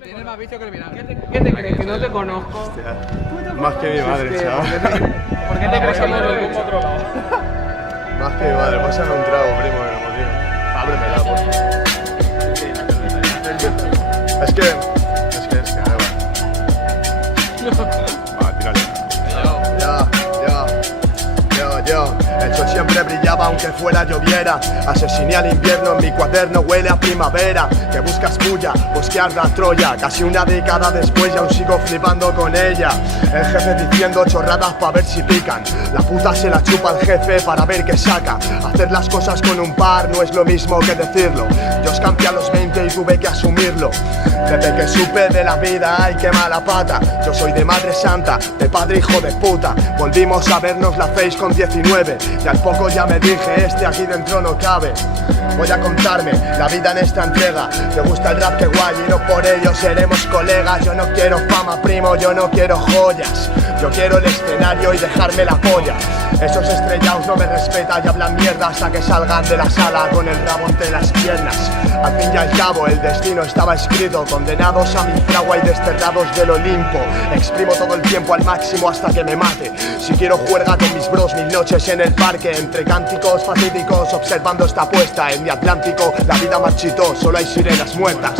Tienes más vicio que el vinagre. ¿Qué te crees? Que no te conozco. Hostia, más que mi madre, chaval. ¿Por qué te crees que no te conozco? Otro lado? Más que mi madre, pásame un trago, primo, de emoción. Ábremela, por favor. Es que, va, tírale. Yo, el sol siempre brillaba aunque fuera lloviera. Asesiné al invierno, en mi cuaderno huele a primavera. Que buscas puya, pues que arda Troya. Casi una década después y aún sigo flipando con ella. El jefe diciendo chorradas pa' ver si pican. La puta se la chupa el jefe para ver qué saca. Hacer las cosas con un par no es lo mismo que decirlo. Yo escampé a los 20 y tuve que asumirlo. Desde que supe de la vida, ay qué mala pata. Yo soy de madre santa, de padre hijo de puta. Volvimos a vernos la face con 19 y al poco ya me dije, este aquí dentro no cabe. Voy a contarme la vida en esta entrega. Te gusta el rap, que guay, y no por ello seremos colegas. Yo no quiero fama, primo, yo no quiero joyas. Yo quiero el escenario y dejarme la polla. Esos estrellados no me respetan y hablan mierda hasta que salgan de la sala con el rabo entre las piernas. Al fin y al cabo el destino estaba escrito, condenados a mi fragua y desterrados del Olimpo. Exprimo todo el tiempo al máximo hasta que me mate. Si quiero juerga con mis bros, mil noches en el parque, entre cánticos fatídicos, observando esta puesta en mi Atlántico. La vida marchitó, solo hay sirenas muertas.